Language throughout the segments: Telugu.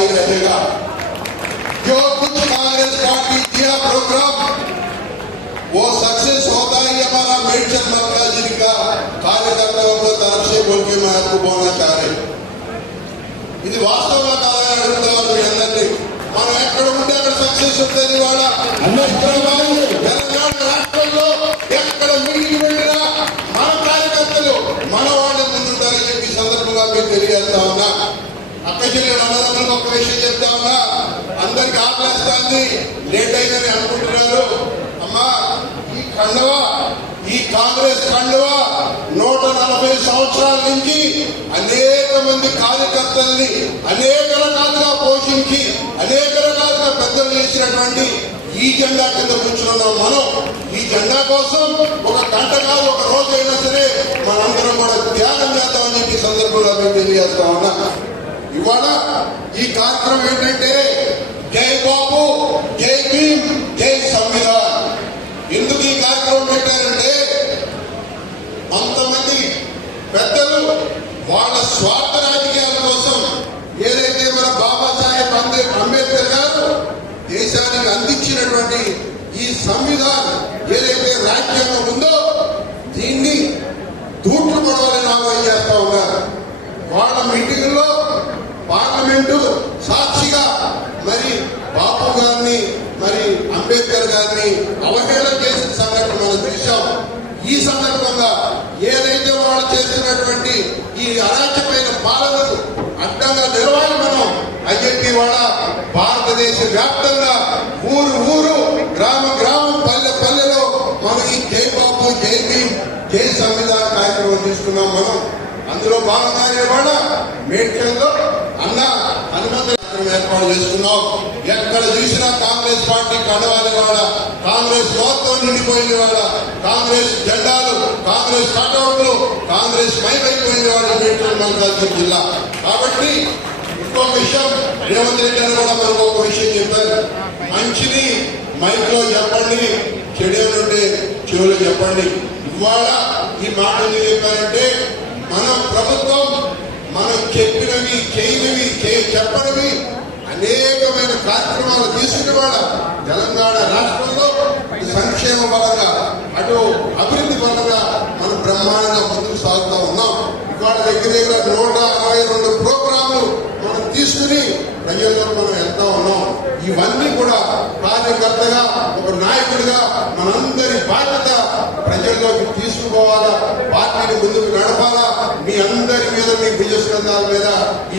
ही रहेगा जो कुछ कांग्रेस पार्टी किया प्रोग्राम वो सक्सेस होता ही हमारा मेडचंद मल्लिकार्जुन का कार्यकर्ताओं को तरफ से बोल के मैं आपको बोलना चाह रही हूं। ఇది వాస్తవంగా కాదని అడుగుతున్నారు మీ అందరినీ మనం ఎక్కడ ఉంటే అక్కడ సక్సెస్ ఉంటుంది వాళ్ళ తెలంగాణ ఆకలిస్తాంది లేట్ అయిందని అనుకుంటున్నారు. అమ్మా ఈ కండవ ఈ కాంగ్రెస్ కండవ నూట నలభై సంవత్సరాల నుంచి అనేక మంది కార్యకర్తల్ని అనేక రకాలుగా పోషించి అనేక రకాలుగా పెద్దలు చేసినటువంటి ఈ జెండా కింద కూర్చున్నాం మనం. ఈ జెండా కోసం ఒక గంట కాదు ఒక రోజు అయినా సరే మనందరం కూడా త్యాగం చేద్దామని చెప్పి ఈ సందర్భంగా మేము తెలియజేస్తా ఉన్నా. ఇవాళ ఈ కార్యక్రమం ఏంటంటే జై బాబు జై భీమ్ జై సంవిధాన్. ఎందుకు ఈ కార్యక్రమం పెట్టారంటే కొంతమంది పెద్దలు వాళ్ళ స్వార్థ రాజకీయాల కోసం ఏదైతే మన బాబాసాహెబ్ అంబే అంబేద్కర్ గారు దేశానికి అందించినటువంటి ఈ సంవిధానం ఏదైతే రాజ్యాంగం ఉందో దీన్ని దూట్లు పడవాలని ఆలోచన చేస్తా ఉన్నారు వాళ్ళ మీటింగ్లో పార్లమెంటు సాక్షిగా మరి బాపు గారిని మరి అంబేద్కర్ గారిని అవహేళన చేసిన సంఘటన మనం చూశాం ఈ సందర్భంగా ఏదైతే వాళ్ళు చేస్తున్నటువంటి ఈ అరాచకమైన పాలనకు అడ్డంగా నిలవాలి మనం అని వాళ్ళ భారతదేశ వ్యాప్తంగా ఊరు ఊరు గ్రామ గ్రామం పల్లె పల్లెలో మనం ఈ జై బాబు జై భీమ్ జై సంవిధాన కార్యక్రమం తీసుకున్నాం మనం. అందులో భాగంగా ఇవాళ మేడ్చల్లో అన్న హనుమంత ఏర్పాటు చేసుకున్నాం ఎక్కడ చూసినా కాంగ్రెస్ పార్టీ కడవాలి వాళ్ళ కాంగ్రెస్ మొత్తం నిండిపోయింది వాళ్ళ కాంగ్రెస్ జెండాలు కాంగ్రెస్ కటౌట్లు కాంగ్రెస్ మైకైపోయింది వాళ్ళ మేడ్చల్ మల్కాజ్గిరి జిల్లా. కాబట్టి ఇంకో విషయం రేవంత్ రెడ్డి గారు కూడా మనకు ఒక విషయం చెప్పారు. మంచిని మైక్లో చెప్పండి చెడేమంటే చెవులు చెప్పండి. ఇవాళ ఈ మాటలు చెప్పారంటే మన ప్రభుత్వం మనం చెప్పినవి చేయనివి చెప్పనివి అనేకమైన కార్యక్రమాలు తీసుకుని కూడా తెలంగాణ రాష్ట్రంలో సంక్షేమ పరంగా అటు అభివృద్ధి పరంగా మనం బ్రహ్మాండంగా ముందుకు సాగుతూ ఉన్నాం ఇవాళ దగ్గర దగ్గర నూట అరవై రెండు ప్రోగ్రాంలు మనం తీసుకుని ప్రజల్లో మనం వెళ్తా ఉన్నాం. ఇవన్నీ కూడా కార్యకర్తగా ఒక నాయకుడిగా మనందరి బాధ్యత ప్రజల్లోకి తీసుకుపోవాలా? పార్టీని ముందుకు నడపాలా? మీ అందరి మీద మీ భుజస్కంధాల మీద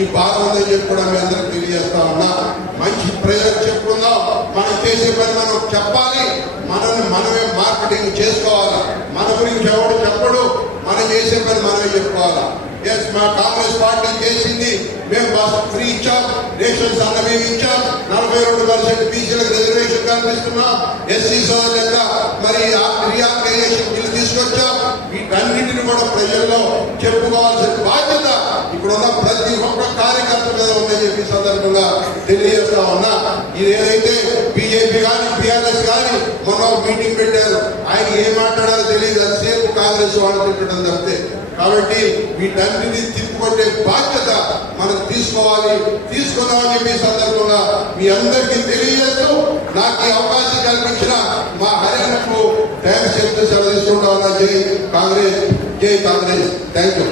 ఈ బాధ చెప్పి కూడా మీ అందరికి తెలియజేస్తా ఉన్నా. మంచి ప్రజలకు చెప్పుకుందాం. మనం చేసే పని మనం చెప్పాలి. మనల్ని మనమే మార్కెటింగ్ చేసుకోవాలి. మన గురించి ఎవడు చెప్పడు. మనం చేసే పని మనమే చెప్పుకోవాలా. ఎస్ మా కాంగ్రెస్ పార్టీ చేసింది. మేము బస్ ఫ్రీ ఇచ్చాం. రేషన్ అన్న మేము ఇచ్చాం. నలభై రెండు పర్సెంట్ బీసీలకు రిజర్వేషన్ కల్పిస్తున్నాం. ఎస్సీ సోదరుల మరి రియాక్టైజేషన్ బిల్లు తీసుకొచ్చాం? వీటన్నిటిని కూడా ప్రజల్లో చెప్పుకోవాల్సిన బాధ్యత ఇప్పుడున్న ప్రతి ఒక్క కార్యకర్త మీద ఉందని చెప్పి సందర్భంగా తెలియజేస్తా ఉన్నా. ఇది ఏదైతే బీజేపీ కానీ బీఆర్ఎస్ కానీ మొన్న మీటింగ్ పెట్టారు. ఆయన ఏం మాట్లాడారో తెలియదు. అంతసేపు కాంగ్రెస్ వాళ్ళు తిట్టడం తప్పితే కాబట్టి వీటన్నిటిని తిప్పుకొట్టే బాధ్యత మనం తీసుకోవాలి. తీసుకుందామని చెప్పి సందర్భంగా మీ అందరికీ తెలియజేస్తూ నాకు ఈ అవకాశం కల్పించిన మా హర్యానాకు థ్యాంక్స్ చెప్తూ సెలవు తీసుకుంటామన్నా జై కాంగ్రెస్. జై కాంగ్రెస్. Thank you.